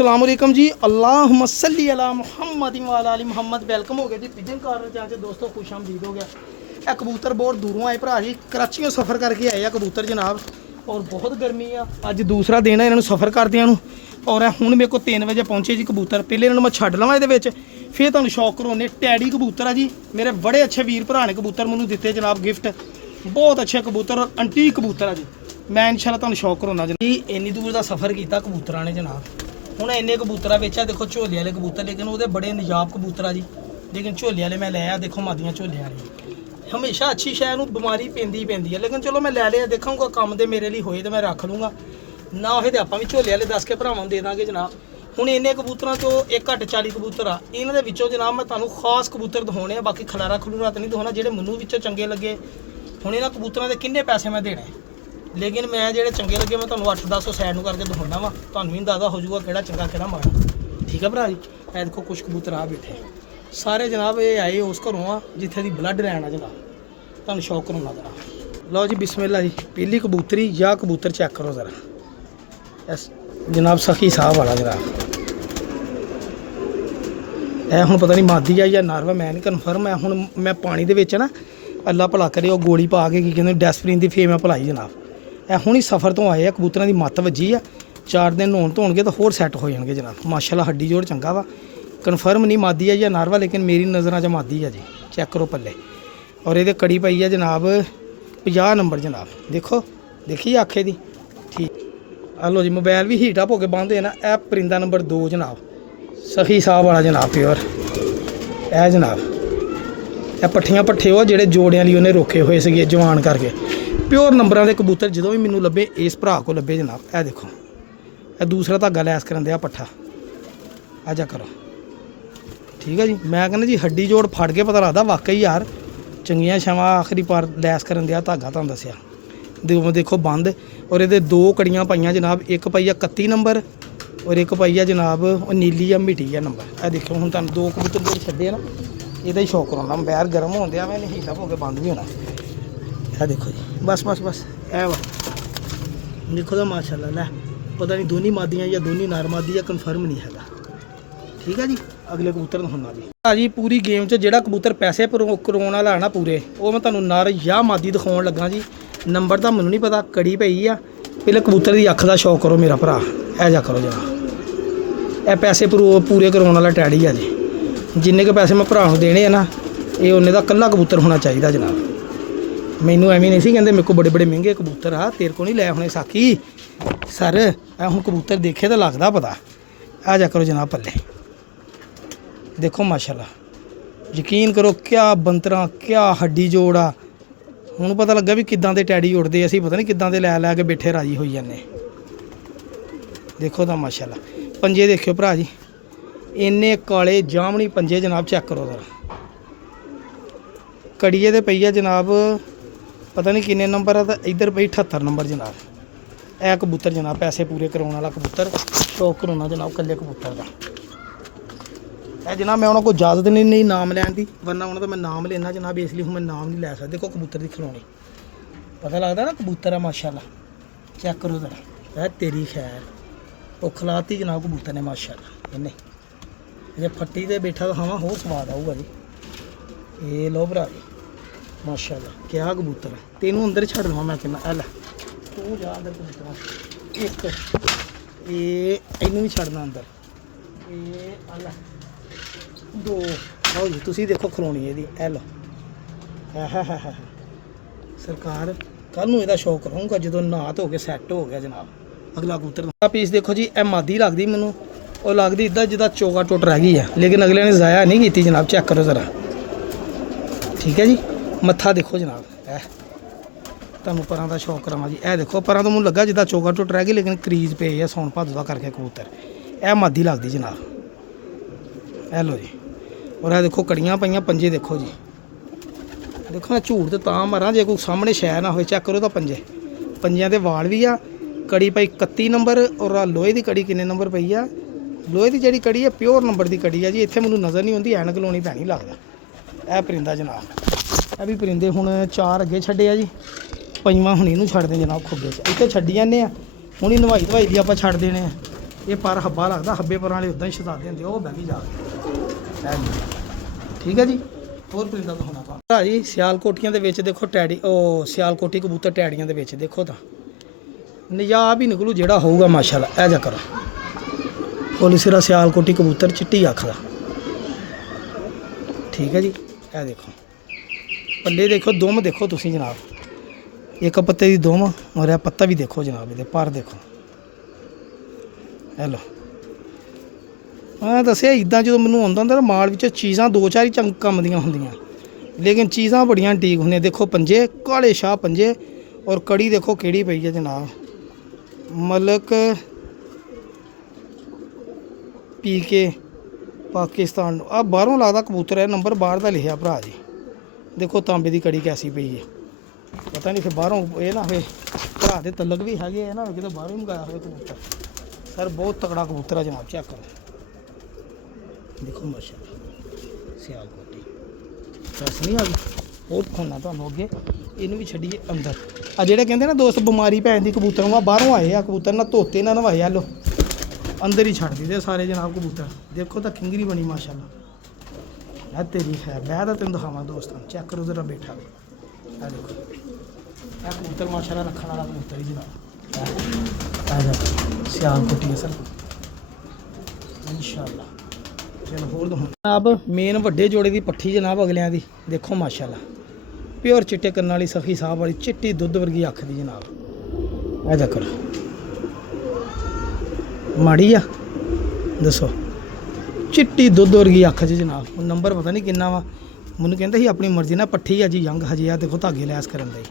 अस्सलाम वालेकुम जी। अल्लाहुम्मा सल्ली अला मुहम्मद व अला आलि मुहम्मद। वेलकम हो गया जी पिजन कार चैनल से दोस्तों, खुश आमदीद हो गया। यह कबूतर बहुत दूरों आए भरा जी, कराचियों सफ़र करके आए हैं कबूतर जनाब। और बहुत गर्मी आ, अज दूसरा दिन है इन्होंने सफ़र करदियां नूं। और हुण मेरे को 3 बजे पहुंचे जी कबूतर। पहले इन्होंने मैं छड्ड लवां इहदे विच, फिर तुहानूं शौक करवाउने। टैडी कबूतर है जी, मेरे बड़े अच्छे वीर भरा ने कबूतर मैनूं दित्ते जनाब गिफ्ट। बहुत अच्छे कबूतर और अंटीक कबूतर है जी। मैं इंशाअल्लाह तुहानूं शौक करवाउणा जी। इन्नी दूर का सफ़र किया कबूतरां ने जनाब। हुण इन्ने कबूतर बेचा देखो झोले वाले कबूतर, लेकिन वो बड़े निजाब कबूतर आ जी। लेकिन झोले वाले मैं लिया देखो मादियां झोले वाले। हमेशा अच्छी शै नूं बीमारी पैंदी पैंदी है, लेकिन चलो मैं लै लिया, देखूँगा काम दे मेरे लिए होए तो मैं रख लूँगा, ना होए तो आपां भी झोले वाले दस के भरावां दे दांगे जनाब। हुण इन्ने कबूतरां चों एक घट 40 कबूतर आ। इन्हां दे विचों जनाब मैं तुहानूं खास कबूतर दिखाने आ, बाकी खलारा खलूरा तो नहीं दिखाना, जिहड़े मैनूं विचों चंगे लगे। हुण इन्हां कबूतरां दे किन्ने पैसे मैं देने, लेकिन मैं जिहड़े चंगे लगे मैं तुहानूं 8-10 साइड नूं करके दिखाउणा वा। तुहानूं भी अंदाज़ा हो जाऊगा किहड़ा चंगा किहड़ा माड़ा। ठीक है भरा जी। ए देखो कुछ कबूतर आ बैठे सारे जनाब, ये आए उस घरों आ जिथे दी ब्लड लैन आ जनाब। तुहानूं शौक कराउणा जरा। लो जी बिस्मिल्लाह जी। पहली कबूतरी या कबूतर चेक करो ज़रा, यस जनाब सखी साहब वाला जनाब। ए हुण पता नहीं मादी आ या नारवा, मैं नहीं कन्फर्म है। हुण मैं पानी दे विच ना अल्लाह भला करे वो गोली पा के की कहते डैसप्रीन की फेम भलाई जनाब। ए हुण ही सफ़र तो आए आ, कबूतरां दी मत्त वजी आ। 4 दिन नहाउण धोणगे तो होर सैट हो जाणगे जनाब। माशाअल्लाह हड्डी जोड़ चंगा वा। कन्फर्म नहीं मादी है या नारवा, लेकिन मेरी नज़रां च मादी है जी। चेक करो पल्ले। और ये कड़ी पई है जनाब 50 नंबर जनाब। देखो देखिए आखे दी ठीक। हलो जी मोबाइल भी हीट अप हो के बंद है ना। यह परिंदा नंबर 2 जनाब, सखी साहब वाला जनाब प्योर। यह जनाब यह पट्ठियां पट्ठे हो जेडे जोड़ियां लिए उन्हें रोके हुए से जवान करके। प्योर नंबरां दे कबूतर जो भी मैनूं लभे इस भरा को लभे जनाब। यह देखो यह दूसरा धागा लैस करन दिया पट्ठा। आजा करो ठीक है जी। मैं कहना जी हड्डी जोड़ फड़ के पता लगता वाकई यार चंगियां छावां आखिरी पार लैस करन दिया धागा। तुहानूं दस्सिया देखो बंद। और ये 2 कड़ियां पाइयां जनाब, एक पाई 31 नंबर और एक पाई है जनाब वो नीली या मिट्टी है नंबर। यह देखो हुण तुहानूं 2 कबूतर जो छड्डे ना, ਇਹਦਾ ਹੀ ਸ਼ੌਕ ਕਰਾਉਣਾ। बैर गर्म होंदे आ, मैंने हीटा हो के बंद भी होना। यह देखो जी बस बस बस ए वा देखो तो माशाल्लाह। लै पता नहीं दोनों मादियाँ या दोनों नार मादी या कन्फर्म नहीं है। ठीक है जी। अगले कबूतर दिखाना जी। जी पूरी गेम च ਜਿਹੜਾ कबूतर पैसे करवाने वाला है ना पूरे, वो मैं ਤੁਹਾਨੂੰ नर या मादी दिखाउण लगा जी। नंबर तो मैनूं नहीं पता, कड़ी पई आ। पहले कबूतर की अख का शौक करो मेरा भरा। ऐ जा करो जरा। यह पैसे पूरे करवाने वाला टैडी है जी। जिन्ने के पैसे मैं भरा देने हैं ना, ये उन्ने का कल्ला कबूतर होना चाहिए जनाब। मैनू एवं नहीं सी कहते मेरे को बड़े बड़े महंगे कबूतर आ, तेरे को नहीं लै होने साकी सर। ए हुण कबूतर देखे तो लगता पता। आ जा करो जनाब पल्ले। देखो माशाल्लाह यकीन करो क्या बंतरा क्या हड्डी जोड़ आ। हुण पता लगा भी किदां दे टैडी उड़दे, असीं पता नहीं किदां दे लै के बैठे राजी होई जाने। देखो तो माशाल्लाह पंजे देखियो भरा जी, इन्ने काले जामनी पंजे जनाब। चेक करो जरा। कड़िए दे पई है जनाब पता नहीं किन्ने नंबर है, तो इधर पई 78 नंबर जनाब। ए कबूतर जनाब पैसे पूरे करवाने वाला कबूतर, शौक कराना जनाब कल्ले कबूतर का। ए जनाब मैं उन्होंने को इजाजत नहीं नाम लैन की, वरना उन्होंने तो मैं नाम लेना जनाब, इसलिए हूँ मैं नाम नहीं लै सकता। देखो कबूतर की खिलौनी पता लगता ना कबूतर है माशाल्लाह। चेक करो जरा। तेरी खैर वो खिलाती जनाब कबूतर ने माशाल्लाह। इन्हें जे फट्टी ते बैठा तो हवा होर स्वाद आऊगा जी। ये लो भरा जी माशाल्लाह क्या कबूतर है। तेनों अंदर छड़ लवां मैं कहना। ऐ लै तू जा अंदर कबूतर। एक ये इनू भी छड़ना अंदर। ये लै 2 लो जी। तुसीं देखो खलोनी ਇਹਦੀ। ऐ लो है सरकार कल नूं ਇਹਦਾ शौक कराऊंगा ਜਦੋਂ नहा धो के सैट हो गया जनाब। अगला कबूतर पीस देखो जी। ए मादी लगदी मैनूं, और लगती इदा जिदा चोगा टुट रह गई है, लेकिन अगले ने ज़ाया नहीं की जनाब। चेक करो ज़रा। ठीक है जी। मत्था देखो जनाब। तुहानूं परां का शौक करावां जी। ए देखो परां तो मैनूं लगा जिदा चोगा टुट रह गई, लेकिन क्रीज पे है सौन भादों का करके कबूतर। ए मादी लगती जनाब। ए लो जी। और ए देखो कड़ियाँ पईयां पंजे देखो जी। देखो मैं झूठ तो मारा जे कोई सामने शै ना हो। चेक करो तो पंजे पंजियां दे वाल भी आ। कड़ी पई 31 नंबर और लोहे की कड़ी किन्ने नंबर पई आ। लोहे की जी कड़ी है प्योर नंबर की कड़ी है जी। इत्थे मैनूं नज़र नहीं आती, ऐनक लाउणी पैनी लगदा। यह परिंदा जनाब। यह भी परिंदे हुण 4 अगे छड्डे आ जी, 5वां हुण इहनूं छड्डदे जनाब खुग्गे च। इत्थे छड्डी जाने हुण ही नवाई धवाई दी आपां छड्ड देने। ਇਹ ਪਰ ਹੱਬਾ ਲੱਗਦਾ, ਹੱਬੇ ਪਰਾਂ ਵਾਲੇ ਉਦਾਂ ਹੀ ਸ਼ਦਾਦੇ ਹੁੰਦੇ, ਉਹ ਬਹਿ ਗਈ ਜਾ ਕੇ। ਇਹ ਜੀ ਠੀਕ ਹੈ ਜੀ। ਹੋਰ ਪਰਿੰਦਾ ਤਾਂ ਹੋਣਾ ਤੁਹਾਨੂੰ ਭਰਾ ਜੀ। ਸਿਆਲਕੋਟੀਆਂ ਦੇ ਵਿੱਚ ਦੇਖੋ ਟੈਡੀ, ਉਹ ਸਿਆਲਕੋਟੀ ਕਬੂਤਰ ਟੈਡੀਆਂ ਦੇ ਵਿੱਚ ਦੇਖੋ ਤਾਂ ਨਜਾਬ ਹੀ ਨਿਕਲੂ ਜਿਹੜਾ ਹੋਊਗਾ ਮਾਸ਼ਾਅੱਲਾ। ਇਹ ਜਾ ਕਰੋ ਫੁੱਲ ਸਿਰਾ ਸਿਆਲਕੋਟੀ ਕਬੂਤਰ, ਚਿੱਟੀ ਅੱਖ ਦਾ, ਠੀਕ ਹੈ ਜੀ। ਇਹ ਦੇਖੋ ਪੱਲੇ ਦੇਖੋ, ਦੁਮ ਦੇਖੋ ਤੁਸੀਂ ਜਨਾਬ, ਇੱਕ ਪੱਤੇ ਦੀ ਦੁਮ, ਔਰ ਇਹ ਪੱਤਾ ਵੀ ਦੇਖੋ ਜਨਾਬ, ਇਹਦੇ ਪਰ ਦੇਖੋ। ਹੈਲੋ ਮੈਂ ਦੱਸਿਆ ਇੱਦਾਂ, ਜਦੋਂ ਮੈਨੂੰ ਆਉਂਦਾ ਹੁੰਦਾ ਤਾਂ ਮਾਲ ਵਿੱਚ ਚੀਜ਼ਾਂ ਦੋ ਚਾਰ ਹੀ ਕੰਮ ਦੀਆਂ ਹੁੰਦੀਆਂ, ਲੇਕਿਨ ਚੀਜ਼ਾਂ ਬੜੀਆਂ ਠੀਕ ਹੁੰਦੀਆਂ। ਦੇਖੋ ਪੰਜੇ ਕਾਲੇ ਸ਼ਾਹ ਪੰਜੇ, ਔਰ ਕੜੀ ਦੇਖੋ ਕਿਹੜੀ ਪਈ ਹੈ ਜਨਾਬ, ਮਲਕ ਪੀ ਕੇ ਪਾਕਿਸਤਾਨ। ਆ ਬਾਹਰੋਂ ਲੱਗਦਾ ਕਬੂਤਰ ਹੈ, ਨੰਬਰ ਬਾਹਰ ਦਾ ਲਿਖਿਆ ਭਰਾ ਜੀ। ਦੇਖੋ ਤਾਂਬੇ ਦੀ ਕੜੀ ਕੈਸੀ ਪਈ ਹੈ, ਪਤਾ ਨਹੀਂ ਫਿਰ ਬਾਹਰੋਂ ਇਹ ਨਾ ਹੋਵੇ ਭਰਾ ਦੇ ਤਲਕ ਵੀ ਹੈਗੇ, ਇਹ ਨਾ ਹੋਵੇ ਕਿਤੇ ਬਾਹਰੋਂ ਹੀ ਮੰਗਾਇਆ ਹੋਵੇ ਕਬੂਤਰ। ਸਰ ਬਹੁਤ ਤਕੜਾ ਕਬੂਤਰ ਹੈ ਜਨਾਬ, ਚੈੱਕ ਕਰੋ ਦੇਖੋ ਮਾਸ਼ਾਅੱਲਾ ਸਿਆਲਕੋਟੀ। ਦੱਸ ਨਹੀਂ ਆ ਗਈ, ਹੋਰ ਦਿਖਾਉਣਾ ਤੁਹਾਨੂੰ ਅੱਗੇ। ਇਹਨੂੰ ਵੀ ਛੱਡੀਏ ਅੰਦਰ। ਆ ਜਿਹੜੇ ਕਹਿੰਦੇ ਨਾ ਦੋਸਤ ਬਿਮਾਰੀ ਪੈ ਜਾਂਦੀ ਕਬੂਤਰ ਨੂੰ, ਬਾਹਰੋਂ ਆਏ ਆ ਕਬੂਤਰ, ਨਾ ਧੋਤੇ ਨਾ ਨਵਾਏ, ਆ ਲੋ ਅੰਦਰ ਹੀ ਛੱਡ ਦਿੱਤੇ ਸਾਰੇ ਜਨਾਬ ਕਬੂਤਰ। ਦੇਖੋ ਤਾਂ ਖਿੰਗਰੀ ਬਣੀ ਮਾਸ਼ਾਅੱਲਾ। ਇਹ ਤੇਰੀ ਹੈ ਬਹਿ ਤਾਂ ਤੈਨੂੰ ਦਿਖਾਵਾਂ ਦੋਸਤਾਂ, ਚੈੱਕ ਕਰੋ ਜ਼ਰਾ ਬੈਠਾ ਵੇ। ਇਹ ਦੇਖੋ ਇਹ ਕਬੂਤਰ ਮਾਸ਼ਾਅੱਲਾ ਰੱਖਣ ਵਾਲਾ ਕਬੂਤਰ ਹੀ ਜਨਾਬ। ਆ ਜਾ ਸਿਆਲਕੋਟੀ ਅਸਲ ਇਨਸ਼ਾਅੱਲਾ। ਚਲੋ ਹੋਰ ਦੋ ਜਨਾਬ, ਮੇਨ ਵੱਡੇ ਜੋੜੇ ਦੀ ਪੱਠੀ ਜਨਾਬ ਅਗਲਿਆਂ ਦੀ ਦੇਖੋ ਮਾਸ਼ਾਅੱਲਾ, ਪਿਓਰ ਚਿੱਟੇ ਕੰਨਾਂ ਵਾਲੀ ਸਖੀ ਸਾਹਿਬ ਵਾਲੀ ਚਿੱਟੀ ਦੁੱਧ ਵਰਗੀ ਅੱਖ ਦੀ ਜਨਾਬ। ਇਹ ਦੇਖੋ ਮਾੜੀ ਆ ਦੱਸੋ, ਚਿੱਟੀ ਦੁੱਧ ਵਰਗੀ ਅੱਖ 'ਚ ਜਨਾਬ। ਹੁਣ ਨੰਬਰ ਪਤਾ ਨਹੀਂ ਕਿੰਨਾ ਵਾ, ਮੈਨੂੰ ਕਹਿੰਦੇ ਸੀ ਆਪਣੀ ਮਰਜ਼ੀ ਨਾਲ ਪੱਠੀ ਆ ਜੀ, ਯੰਗ ਹਜੇ ਆ ਦੇਖੋ ਧਾਗੇ ਲੈਸ ਕਰਨ ਦੇ,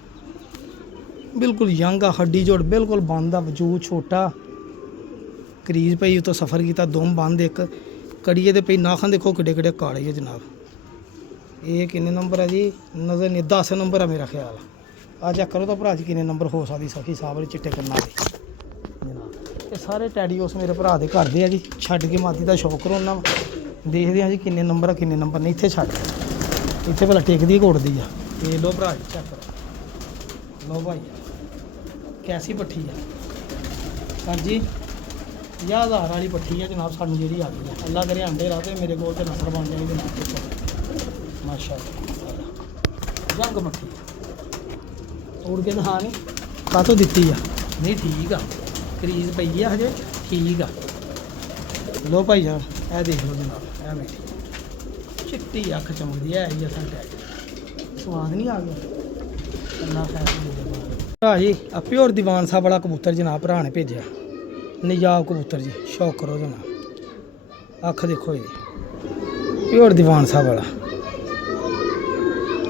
ਬਿਲਕੁਲ ਯੰਗ ਆ, ਹੱਡੀ ਜੋੜ ਬਿਲਕੁਲ ਬੰਦ ਆ, ਵਜੂਦ ਛੋਟਾ, ਕਰੀਜ਼ ਪਈ ਉਤੋਂ ਸਫ਼ਰ ਕੀਤਾ, ਦੁਮ ਬੰਦ, ਇੱਕ ਕੜੀਏ ਦੇ ਪਈ ਨਾਖਣ ਦੇਖੋ ਕਿੱਡੇ ਕਿੱਡੇ ਕਾਲੇ ਹੈ ਜਨਾਬ। ਇਹ ਕਿੰਨੇ ਨੰਬਰ ਹੈ ਜੀ, ਨਜ਼ਰ ਨਹੀਂ, 10 ਨੰਬਰ ਆ ਮੇਰਾ ਖਿਆਲ। ਆ ਚੈੱਕ ਕਰੋ ਤਾਂ ਭਰਾ ਜੀ ਕਿੰਨੇ ਨੰਬਰ ਹੋ ਸਕਦੀ ਸਖੀ ਸਾਹਿਬ ਵਾਲੀ ਚਿੱਟੇ ਕੰਨਾਂ ਦੇ ਜਨਾਬ। ਇਹ ਸਾਰੇ ਟੈਡੀ ਉਸ ਮੇਰੇ ਭਰਾ ਦੇ ਘਰ ਦੇ ਆ ਜੀ, ਛੱਡ ਕੇ ਮਾਦੀ ਦਾ ਸ਼ੌਕ ਕਰੋ ਉਹਨਾਂ, ਦੇਖਦੇ ਆ ਜੀ ਕਿੰਨੇ ਨੰਬਰ ਆ ਕਿੰਨੇ ਨੰਬਰ ਨਹੀਂ। ਇੱਥੇ ਛੱਡ, ਇੱਥੇ ਭਲਾ ਟਿਕਦੀ ਘੋੜਦੀ ਆ। ਇਹ ਲੋ ਭਰਾ ਜੀ ਚੈੱਕ ਕਰੋ, ਲੋ ਭਾਈ ਕੈਸੀ ਪੱਠੀ ਆ ਸਰ ਜੀ, 50,000 ਵਾਲੀ ਪੱਠੀ ਆ ਜਨਾਬ ਸਾਨੂੰ ਜਿਹੜੀ ਆ ਗਈ ਹੈ। ਅੱਲਾ ਕਰੇ ਆਂਡੇ ਰਾਤੇ ਮੇਰੇ ਕੋਲ ਤੇ ਨਸਲ ਬਣ ਜਾਣੀ ਮਾਸ਼ਾਅੱਲਾ। ਜੰਗ ਪੱਠੀ ਤੋੜ ਕੇ ਦਿਖਾ ਨਹੀਂ ਕਾਹਤੋਂ ਦਿੱਤੀ ਆ, ਨਹੀਂ ਠੀਕ ਆ, ਕਰੀਜ਼ ਪਈ ਆ ਹਜੇ, ਠੀਕ ਆ। ਲੋ ਭਾਈ ਜਾਨ ਇਹ ਦੇਖ ਲਓ ਜਨਾਬ, ਇਹ ਬੈਠੀ ਚਿੱਟੀ ਅੱਖ ਚਮਕਦੀ ਹੈ ਜੀ। ਅਸਾਂ ਟੈਗ ਸਵਾਦ ਨਹੀਂ ਆ ਗਿਆ ਅੱਲਾ ਖੈਰ ਦੇ ਭਰਾ ਜੀ। ਆ ਪਿਓਰ ਦੀਵਾਨ ਸਾਹਿਬ ਵਾਲਾ ਕਬੂਤਰ ਜਨਾਬ ਭਰਾ ਨੇ ਭੇਜਿਆ, ਨਜਾਬ ਕਬੂਤਰ ਜੀ, ਸ਼ੌਕ ਕਰੋ ਜਨਾਬ। ਅੱਖ ਦੇਖੋ ਇਹਦੀ, ਪਿਓਰ ਦੀਵਾਨ ਸਾਹਿਬ ਵਾਲਾ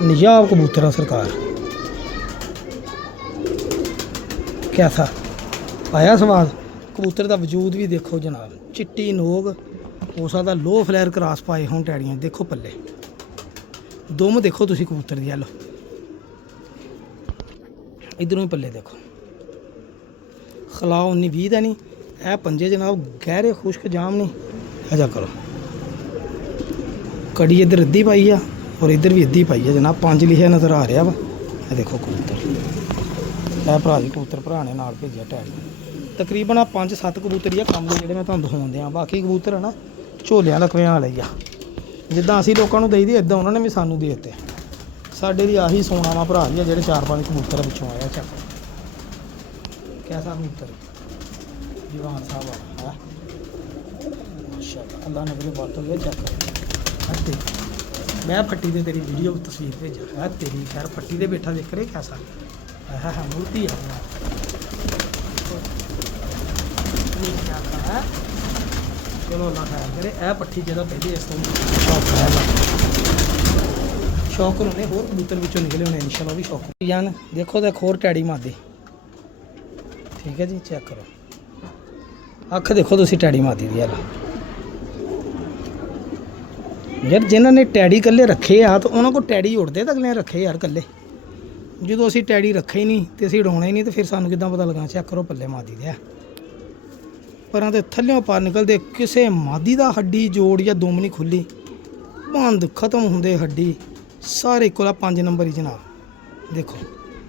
ਨਜਾਬ ਕਬੂਤਰ ਆ ਸਰਕਾਰ। ਕੈਸਾ ਆਇਆ ਸਵਾਦ ਕਬੂਤਰ ਦਾ, ਵਜੂਦ ਵੀ ਦੇਖੋ ਜਨਾਬ, ਚਿੱਟੀ ਨੋਗ, ਹੋ ਸਕਦਾ ਲੋ ਫਲੇਅਰ ਕਰਾਸ ਪਾਏ ਹੋਣ ਟੈੜੀਆਂ। ਦੇਖੋ ਪੱਲੇ ਦੁਮ ਦੇਖੋ ਤੁਸੀਂ ਕਬੂਤਰ ਦੀ, ਲੋ ਇਧਰੋਂ ਹੀ ਪੱਲੇ ਦੇਖੋ, ਖਲਾ 19-20 ਦਾ ਨਹੀਂ। ਇਹ ਪੰਜੇ ਜਨਾਬ ਗਹਿਰੇ ਖੁਸ਼ਕ ਜਾਮ ਨਹੀਂ। ਅਜਾ ਕਰੋ ਕੜੀ ਇੱਧਰ ਅੱਧੀ ਪਾਈ ਆ, ਔਰ ਇੱਧਰ ਵੀ ਅੱਧੀ ਪਾਈ ਆ ਜਨਾਬ, 5 ਲਿਖਿਆ ਨਜ਼ਰ ਆ ਰਿਹਾ ਵਾ। ਇਹ ਦੇਖੋ ਕਬੂਤਰ, ਇਹ ਭਰਾ ਜੀ ਕਬੂਤਰ ਭਰਾ ਨੇ ਨਾਲ ਭੇਜਿਆ ਟੈਗ। ਤਕਰੀਬਨ ਆ 5-7 ਕਬੂਤਰ ਹੀ ਆ ਕੰਮ ਦੇ ਜਿਹੜੇ ਮੈਂ ਤੁਹਾਨੂੰ ਦਿਖਾਉਂਦੇ ਆ। ਬਾਕੀ ਕਬੂਤਰ ਹੈ ਨਾ ਝੋਲਿਆਂ ਲਕਵਿਆਂ ਵਾਲੇ ਹੀ ਆ, ਜਿੱਦਾਂ ਅਸੀਂ ਲੋਕਾਂ ਨੂੰ ਦੇਈਦੇ ਇੱਦਾਂ ਉਹਨਾਂ ਨੇ ਵੀ ਸਾਨੂੰ ਦੇ ਦਿੱਤੇ। ਸਾਡੇ ਦੀ ਆਹੀ ਸੋਨਾ ਵਾ ਭਰਾ ਜੀ, ਜਿਹੜੇ 4-5 ਕਬੂਤਰ ਵਿੱਚੋਂ ਆਇਆ। ਚੱਕ ਕੈਸਾ ਕਬੂਤਰ ਦੀਵਾਨ ਸਾਹਿਬ ਆ ਮਾਸ਼ਾਅੱਲਾ, ਅੱਲਾ ਨੇ ਮੇਰੇ ਬਾਤ ਹੋ ਗਿਆ। ਚੱਕ ਅੱਤੇ ਮੈਂ ਫੱਟੀ ਤੇ ਤੇਰੀ ਵੀਡੀਓ ਤਸਵੀਰ ਭੇਜਾ ਹੈ, ਤੇਰੀ ਖੈਰ ਫੱਟੀ ਦੇ ਬੈਠਾ ਦੇਖ ਰਹੇ ਕੈਸਾ ਹੈ ਮੂਰਤੀ ਆ। ਚਲੋ ਅੱਲਾ ਖੈਰ ਕਰੇ। ਇਹ ਪੱਠੀ ਜਿਹਦਾ ਪਹਿਲੇ ਇਸ ਤੋਂ ਸ਼ੌਕ ਹੈ, ਸ਼ੌਕ ਹੋਣੇ ਹੋਰ ਕਬੂਤਰ ਵਿੱਚੋਂ ਨਿਕਲੇ ਹੋਣੇ ਇਨਸ਼ਾਅੱਲਾ ਵੀ ਸ਼ੌਕ ਜਾਨ। ਦੇਖੋ ਤਾਂ ਖੋਰ ਟੈਡੀ ਮਾਦੀ, ਠੀਕ ਹੈ ਜੀ, ਚੈੱਕ ਕਰੋ ਅੱਖ ਦੇਖੋ ਤੁਸੀਂ ਟੈਡੀ ਮਾਦੀ ਦੀ। ਯਾਰ ਜਿਨ੍ਹਾਂ ਨੇ ਟੈਡੀ ਇਕੱਲੇ ਰੱਖੇ ਆ ਤਾਂ ਉਹਨਾਂ ਕੋਲ ਟੈਡੀ ਉੜਦੇ ਤਾਂ ਅਗਲੇ ਰੱਖੇ ਯਾਰ ਇਕੱਲੇ। ਜਦੋਂ ਅਸੀਂ ਟੈਡੀ ਰੱਖੇ ਹੀ ਨਹੀਂ ਤੇ ਅਸੀਂ ਉਡਾਉਣਾ ਹੀ ਨਹੀਂ, ਤੇ ਫਿਰ ਸਾਨੂੰ ਕਿੱਦਾਂ ਪਤਾ ਲੱਗਣਾ। ਚੈੱਕ ਕਰੋ ਪੱਲੇ ਮਾਦੀ ਦੇ, ਪਰਾਂ ਦੇ ਥੱਲਿਓਂ ਪਾਰ ਨਿਕਲਦੇ, ਕਿਸੇ ਮਾਦੀ ਦਾ ਹੱਡੀ ਜੋੜ ਜਾਂ ਦੁਮ ਨਹੀਂ ਖੁੱਲੀ, ਬੰਦ ਖਤਮ ਹੁੰਦੇ ਹੱਡੀ ਸਾਰੇ ਇੱਕੋ ਲਾ। 5 ਨੰਬਰ ਹੀ ਜਨਾਬ ਦੇਖੋ,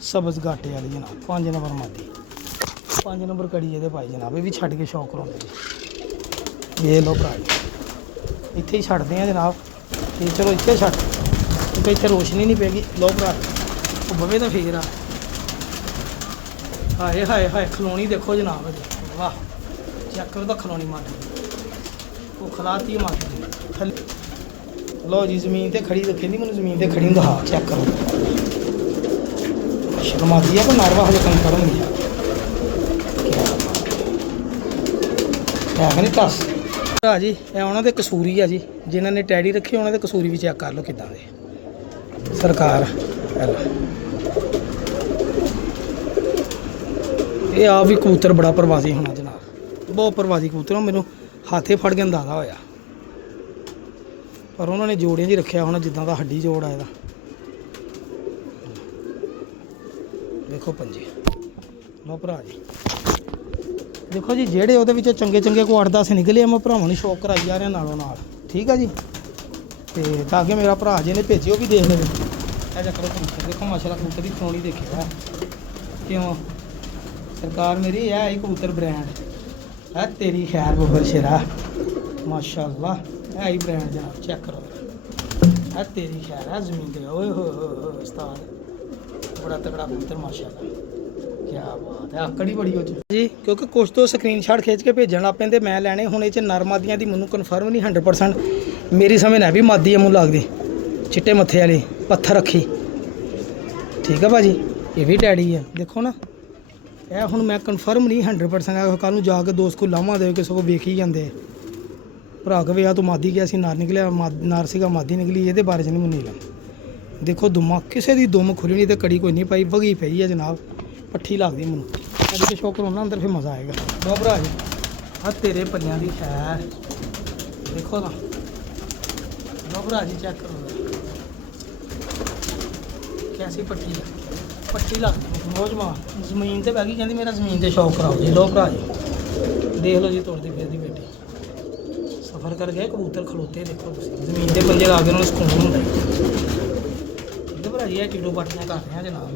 ਸਬਜ਼ ਗਾਟੇ ਵਾਲੀ ਜਨਾਬ, 5 ਨੰਬਰ ਮਾਦੀ, 5 ਨੰਬਰ ਕੜੀ ਇਹਦੇ ਭਾਈ ਜਨਾਬ। ਇਹ ਵੀ ਛੱਡ ਕੇ ਸ਼ੌਕ ਕਰਾਉਂਦੇ ਜੀ। ਇਹ ਲਓ ਭਰਾ ਜੀ, ਇੱਥੇ ਹੀ ਛੱਡਦੇ ਆ ਜਨਾਬ। ਤੇ ਚਲੋ ਇੱਥੇ ਛੱਡ, ਕਿਉਂਕਿ ਇੱਥੇ ਰੋਸ਼ਨੀ ਨਹੀਂ ਪੈਗੀ। ਲਓ ਭਰਾ ਉਹ ਬਵੇ ਤਾਂ ਫੇਰ ਆ। ਹਾਏ ਹਾਏ ਹਾਏ ਖਲੋਣੀ ਦੇਖੋ ਜਨਾਬ ਜੀ, ਵਾਹ ਚੈੱਕ ਕਰੋ ਤਾਂ ਖਲੋਣੀ ਮਾਰਦੀ ਉਹ ਖਲਾਤੀ ਮਾਰਦੀ ਥੱਲੇ। ਲਓ ਜੀ ਜ਼ਮੀਨ ਤੇ ਖੜੀ ਕਹਿੰਦੀ ਮੈਨੂੰ ਜ਼ਮੀਨ ਤੇ ਖੜੀ ਹੁੰਦਾ। ਹਾਂ ਚੈੱਕ ਕਰੋ, ਸ਼ਰਮਾਦੀ ਆ ਕੋਈ ਨਾਰਵਾ ਹਜੇ ਕਨਫਰਮ ਨਹੀਂ ਆ। ਹੈ ਨਹੀਂ ਦੱਸ ਭਰਾ ਜੀ, ਇਹ ਉਹਨਾਂ ਦੇ ਕਸੂਰੀ ਆ ਜੀ, ਜਿਨ੍ਹਾਂ ਨੇ ਟੈਡੀ ਰੱਖੀ ਉਹਨਾਂ ਦੇ ਕਸੂਰੀ ਵੀ ਚੈੱਕ ਕਰ ਲਓ ਕਿੱਦਾਂ ਦੇ ਸਰਕਾਰ। ਇਹ ਆ ਵੀ ਕਬੂਤਰ ਬੜਾ ਪ੍ਰਵਾਸੀ ਹੋਣਾ ਜਨਾਬ, ਬਹੁਤ ਪ੍ਰਵਾਸੀ ਕਬੂਤਰ। ਮੈਨੂੰ ਹੱਥੇ ਫੜ ਕੇ ਅੰਦਾਜ਼ਾ ਹੋਇਆ, ਪਰ ਉਹਨਾਂ ਨੇ ਜੋੜਿਆਂ 'ਚ ਰੱਖਿਆ ਹੋਣਾ ਜਿੱਦਾਂ ਦਾ ਹੱਡੀ ਜੋੜ ਆ ਇਹਦਾ। ਦੇਖੋ ਪੰਜੇ। ਲਓ ਭਰਾ ਜੀ ਦੇਖੋ ਜੀ, ਜਿਹੜੇ ਉਹਦੇ ਵਿੱਚੋਂ ਚੰਗੇ ਚੰਗੇ ਕੋ 8-10 ਨਿਕਲੇ ਆ, ਮੈਂ ਭਰਾਵਾਂ ਨੂੰ ਸ਼ੌਕ ਕਰਾਈ ਜਾ ਰਿਹਾ ਨਾਲੋਂ ਨਾਲ। ਠੀਕ ਆ ਜੀ, ਤੇ ਤਾਂ ਕਿ ਮੇਰਾ ਭਰਾ ਜਿਹਨੇ ਭੇਜੇ ਉਹ ਵੀ ਦੇਖ ਲਵੇ। ਇਹ ਚੱਕਰ ਕਬੂਤਰ ਦੇਖੋ, ਮਾਸ਼ਾਅੱਲਾ ਕਬੂਤਰ ਦੀ ਫਲੋਣੀ ਦੇਖਿਆ ਕਿਉਂ ਸਰਕਾਰ ਮੇਰੀ। ਇਹ ਆਈ ਕਬੂਤਰ ਬ੍ਰਾਂਡ ਹੈ ਤੇਰੀ ਖੈਰ ਬੱਬਰ ਸ਼ੇਰਾ, ਮਾਸ਼ਾਅੱਲਾ ਇਹ ਆਈ ਬ੍ਰਾਂਡ ਜਨਾਬ। ਚੈੱਕ ਕਰੋ, ਇਹ ਤੇਰੀ ਖੈਰ ਹੈ ਜ਼ਮੀਨ ਤੇ। ਓਏ ਹੋ ਉਸਤਾਦ ਬੜਾ ਤਗੜਾ ਕਬੂਤਰ ਮਾਸ਼ਾਅੱਲਾ, ਕਿਆ ਬਾਤ ਹੈ। ਆਕੜੀ ਬੜੀ ਹੋ ਜੀ, ਕਿਉਂਕਿ ਕੁਛ ਤੋਂ ਸਕਰੀਨਸ਼ਾਟ ਖਿੱਚ ਕੇ ਭੇਜਣ ਲੱਗ ਪੈਂਦੇ ਮੈਂ ਲੈਣੇ। ਹੁਣ ਇਹ 'ਚ ਨਰ ਮਾਦੀਆਂ ਦੀ ਮੈਨੂੰ ਕਨਫਰਮ ਨਹੀਂ 100%। ਮੇਰੀ ਸਮਝ ਨਾ ਵੀ ਮਾਦੀ ਆ ਮੈਨੂੰ ਲੱਗਦੀ, ਚਿੱਟੇ ਮੱਥੇ ਵਾਲੀ ਪੱਥਰ ਰੱਖੀ। ਠੀਕ ਆ ਭਾਜੀ, ਇਹ ਵੀ ਡੈਡੀ ਆ ਦੇਖੋ ਨਾ। ਇਹ ਹੁਣ ਮੈਂ ਕਨਫਰਮ ਨਹੀਂ 100%। ਕੱਲ੍ਹ ਨੂੰ ਜਾ ਕੇ ਦੋਸਤ ਕੋ ਲਾਵਾਂ ਦੇ ਕਿਸੇ ਕੋ ਵੇਖ ਹੀ ਜਾਂਦੇ ਭਰਾ ਕਵੇ ਆ ਤੂੰ ਮਾਦੀ ਗਿਆ ਸੀ, ਨਰ ਨਿਕਲਿਆ, ਨਰ ਸੀਗਾ ਮਾਦੀ ਨਿਕਲੀ। ਇਹਦੇ ਬਾਰੇ 'ਚ ਨਹੀਂ ਮੈਨੂੰ ਨਹੀਂ ਦੇਖੋ ਦੁਮਾ ਕਿਸੇ ਦੀ ਦੁਮ ਖੁੱਲੀ ਨਹੀਂ ਤੇ ਕੜੀ ਕੋਈ ਨਹੀਂ ਪਾਈ, ਵਗੀ ਪਈ ਹੈ ਜਨਾਬ। ਪੱਠੀ ਲੱਗਦੀ ਮੈਨੂੰ ਅੱਜ ਕੇ ਸ਼ੌਕ ਕਰੋ ਨਾ ਅੰਦਰ, ਫਿਰ ਮਜ਼ਾ ਆਏਗਾ। ਲਓ ਭਰਾ ਜੀ ਆ ਤੇਰੇ ਪੱਲਿਆਂ ਦੀ ਖੈਰ ਦੇਖੋ ਨਾ। ਲਓ ਭਰਾ ਜੀ ਚੈੱਕ ਕਰੋ ਕੈਸੀ ਪੱਠੀ ਹੈ, ਪੱਠੀ ਲੱਗਦੀ ਨੌਜਵਾਨ ਜ਼ਮੀਨ ਤੇ ਬਹਿ ਗਈ, ਕਹਿੰਦੀ ਮੇਰਾ ਜ਼ਮੀਨ ਤੇ ਸ਼ੌਕ ਕਰਾਓ ਜੀ। ਲਓ ਭਰਾ ਜੀ ਦੇਖ ਲਓ ਜੀ, ਤੁਰਦੀ ਫਿਰਦੀ ਬੇਟੀ ਸਫ਼ਰ ਕਰ ਗਏ ਕਬੂਤਰ ਖਲੋਤੇ ਦੇਖੋ ਤੁਸੀਂ, ਜ਼ਮੀਨ ਤੇ ਪੰਜੇ ਲਾ ਕੇ ਉਹਨਾਂ ਨੂੰ ਸਕੂਨ ਹੁੰਦਾ। ਠੀਕ ਹੈ ਭਰਾ ਜੀ, ਇਹ ਟਿੱਡੋ ਪਾਟੀਆਂ ਕਰ ਰਹੇ ਆ ਜਨਾਬ।